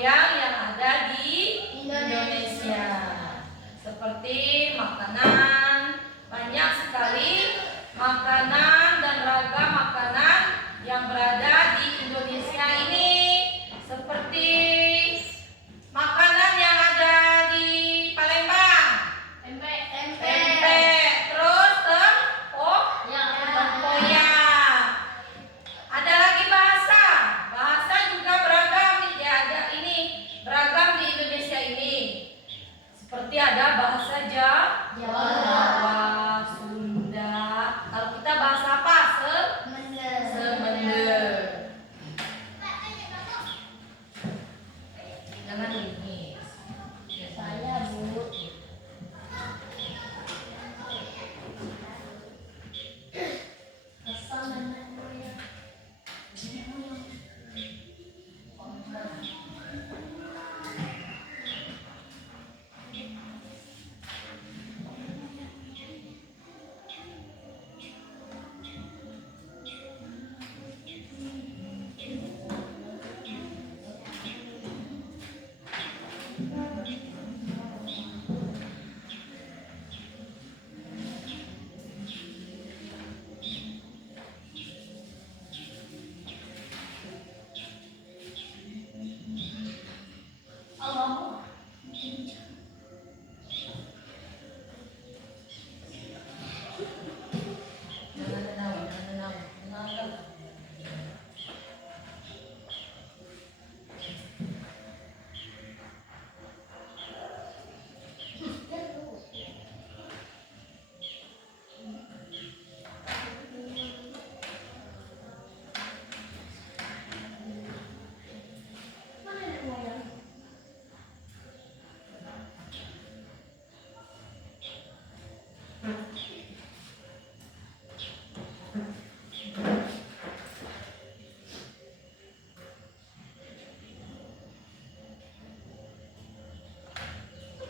moyang yang ada di Indonesia. Seperti makanan, banyak sekali makanan dan ragam makanan yang berada di Indonesia ini. Seperti makanan yang ada di Palembang, tempe, terus tempoyak. Ada lagi bahasa juga beragam beragam di Indonesia ini. Seperti ada bahasa Jawa, Sunda. Kalau kita bahasa apa? Semende. Jangan nangis. Saya Bu.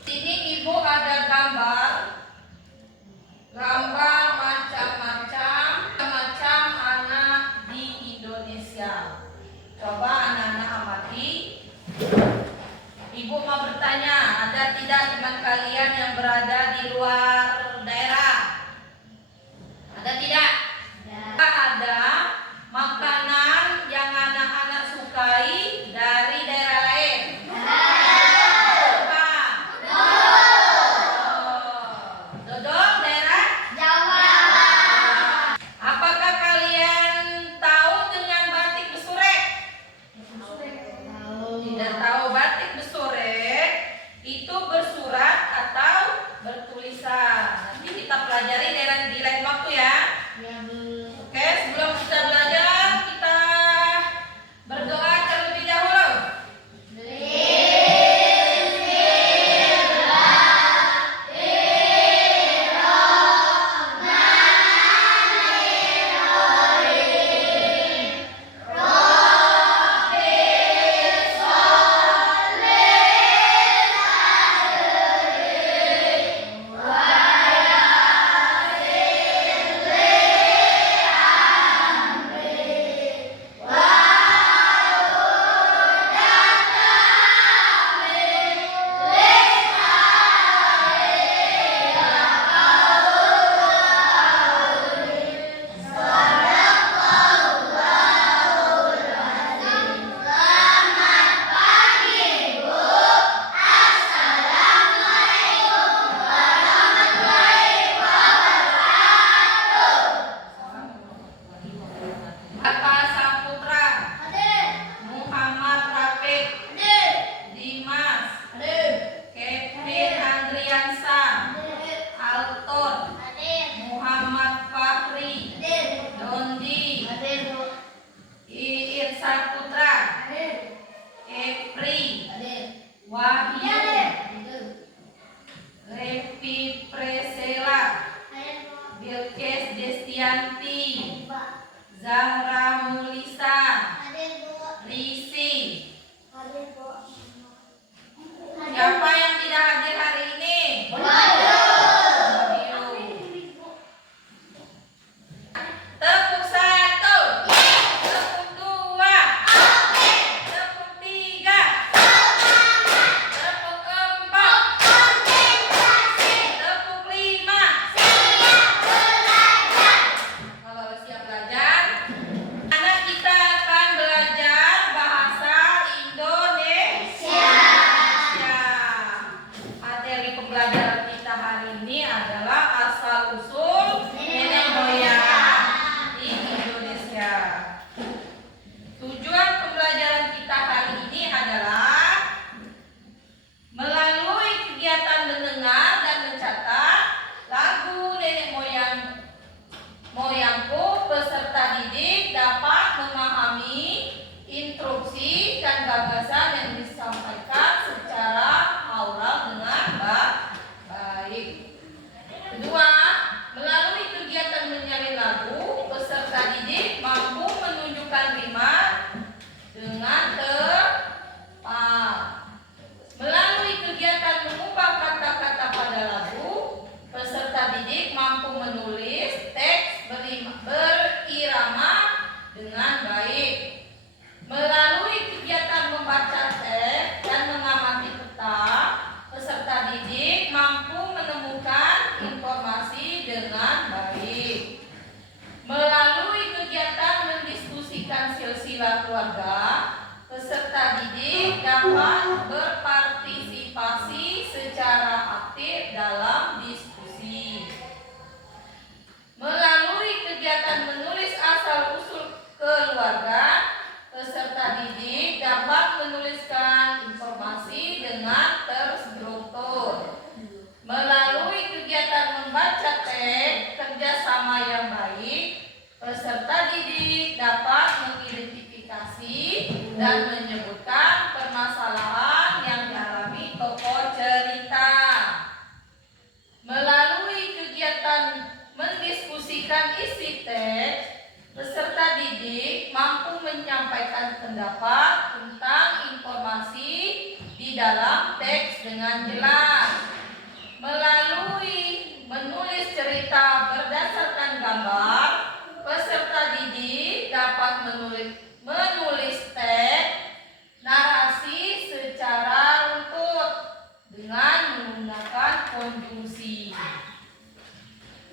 Sini Ibu ada gambar macam-macam anak di Indonesia. Coba anak-anak amati. Ibu mau bertanya, ada tidak teman kalian yang berada di luar daerah? Ada tidak? Ada makanan yang anak-anak sukai dari daerah lain? Dodol daerah Jawa. Apakah kalian tahu dengan batik besurek? Tidak tahu. Batik besurek itu bersurat atau bertulisan. Nanti kita pelajari di lain waktu ya. Oke, sebelum kita belajar, kita berdoa terlebih dahulu. Bapak Saputra, Muhammad Rafiq, Dimas, Kevin Andriansa, Alton, Muhammad Fahri, Dondi, Iir Saputra, Epri, Wahyu, Levi Presela, Bilkes Destianti, Zahra Mulisa, Risi. Siapa yang tidak hadir hari ini? Tepuk 1, tepuk 2, tepuk 3. keluarga, peserta didik dapat berpartisipasi secara aktif dalam diskusi. Melalui kegiatan menulis asal-usul keluarga, peserta didik dapat menuliskan informasi dengan terstruktur. Melalui kegiatan membaca teks kerjasama yang baik, peserta didik dapat mengidentifikasi dan menyebutkan permasalahan yang dialami tokoh cerita. Melalui kegiatan mendiskusikan isi teks, peserta didik mampu menyampaikan pendapat tentang informasi di dalam teks dengan jelas. Melalui menulis cerita berdasarkan gambar, peserta didik dapat menulis teks narasi secara runtut dengan menggunakan konjungsi.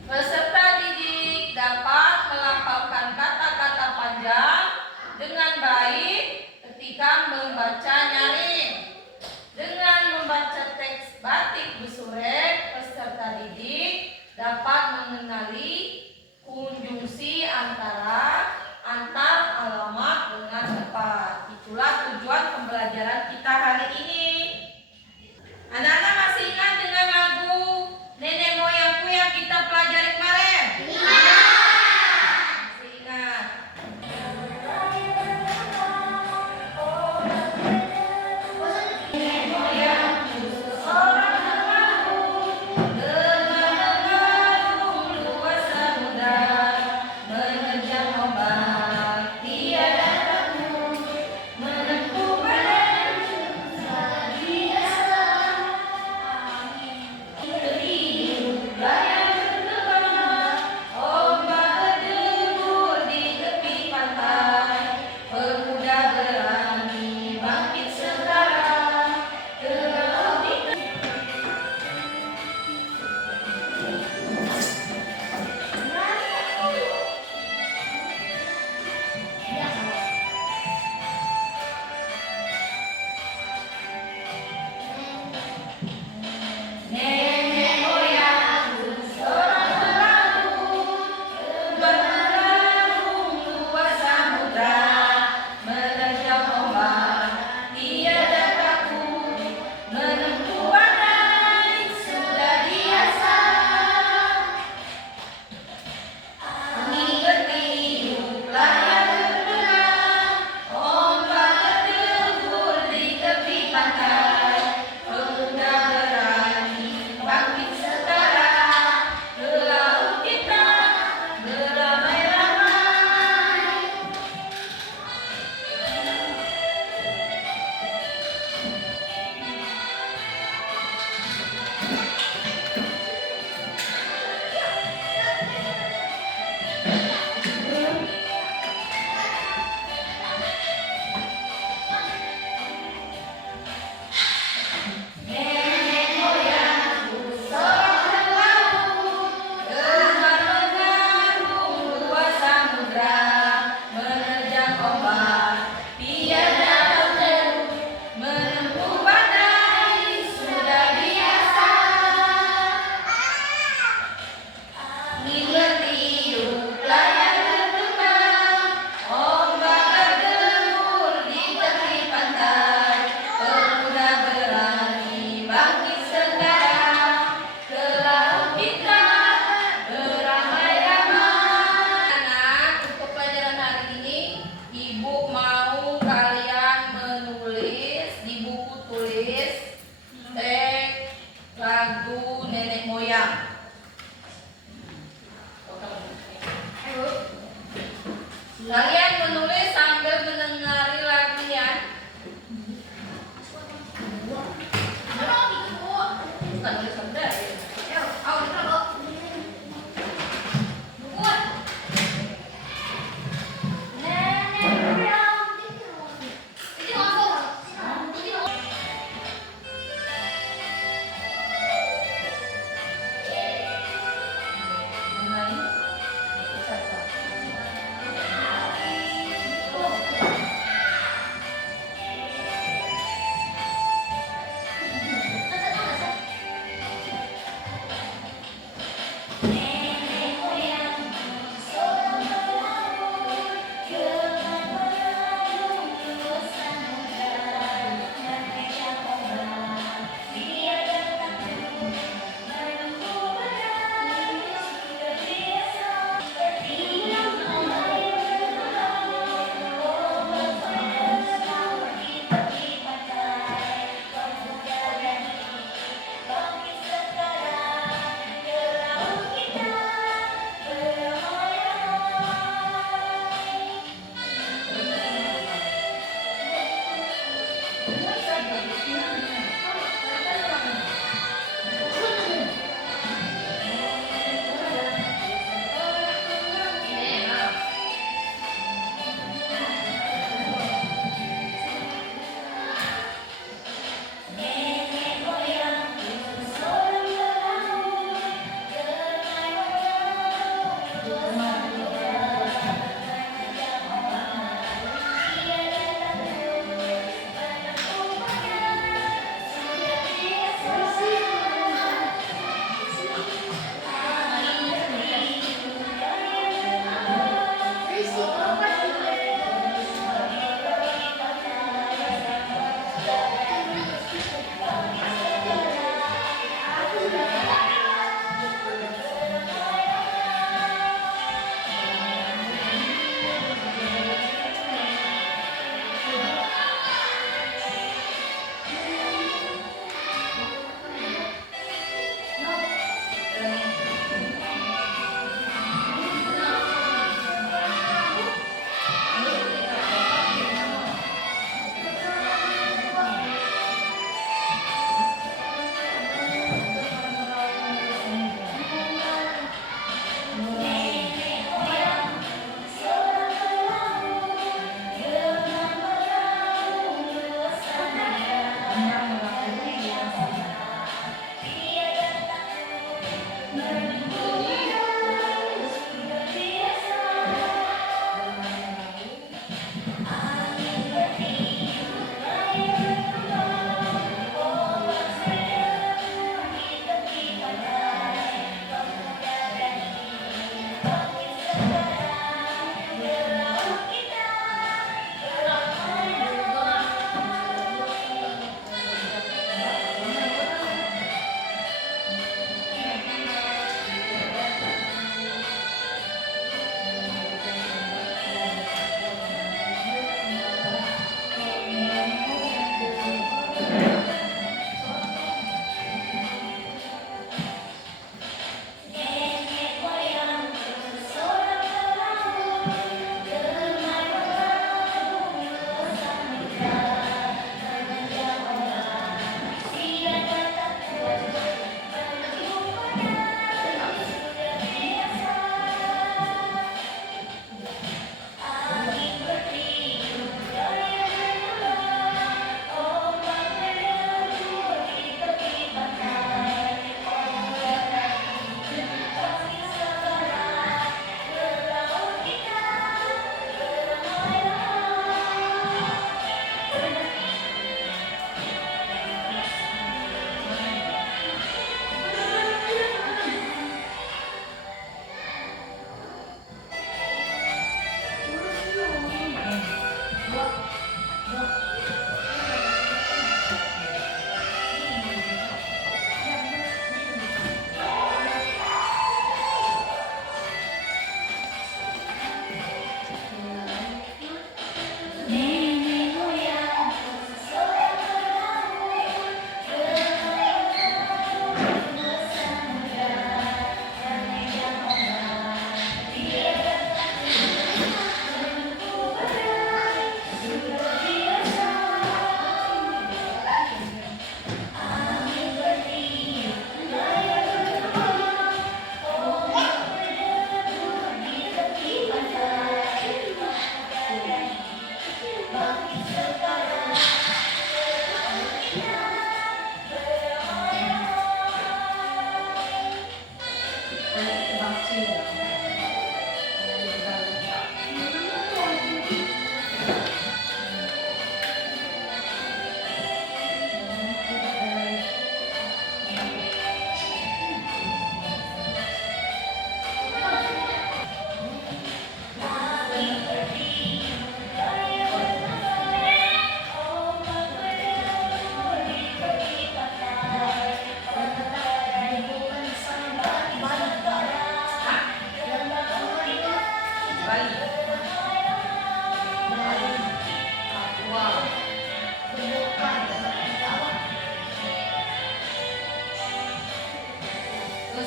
Peserta didik dapat melafalkan kata-kata panjang dengan baik ketika membaca nyaring. Dengan membaca teks batik besurek, peserta didik dapat mengenali konjungsi antar alamat dengan tepat. Itulah tujuan pembelajaran kita hari ini. Anak-anak masih ingat dengan lagu Nenek Moyangku yang kita pelajari kemarin?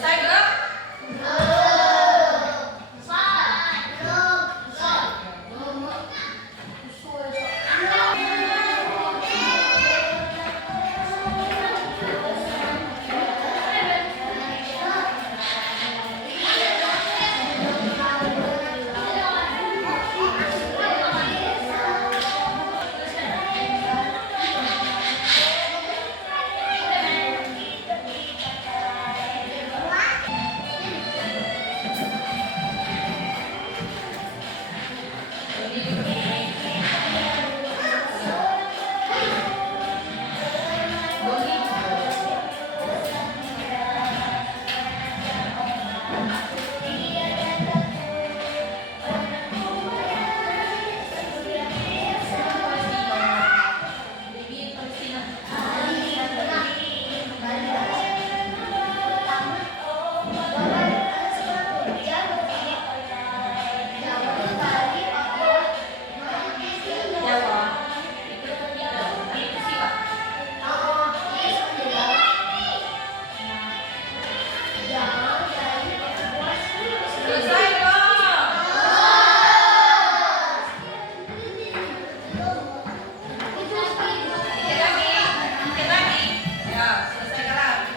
Selesai belum? Selesai belum? Dikit lagi. Ya, selesaikanlah.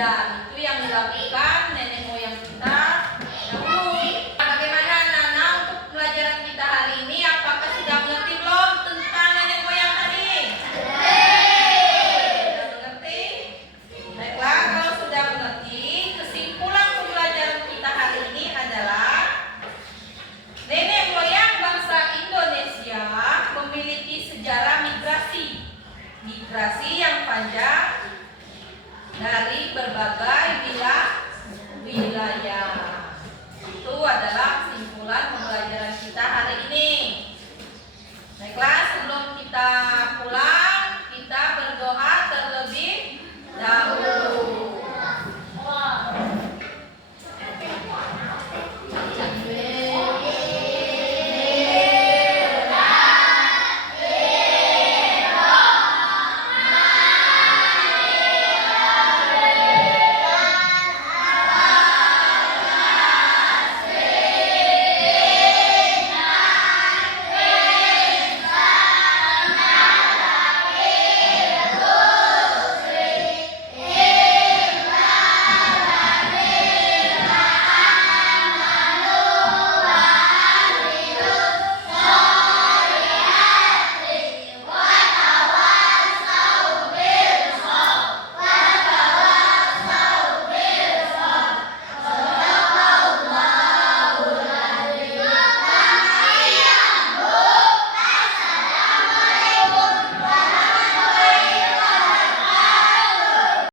Ya, itu yang dilakukan nenek moyang kita dahulu. Bagaimana anak-anak untuk pelajaran kita hari ini? Apakah sudah mengerti belum tentang nenek moyang tadi? Sudah mengerti? Baiklah, kalau sudah mengerti, kesimpulan pembelajaran kita hari ini adalah nenek moyang bangsa Indonesia memiliki sejarah migrasi yang panjang dari berbagai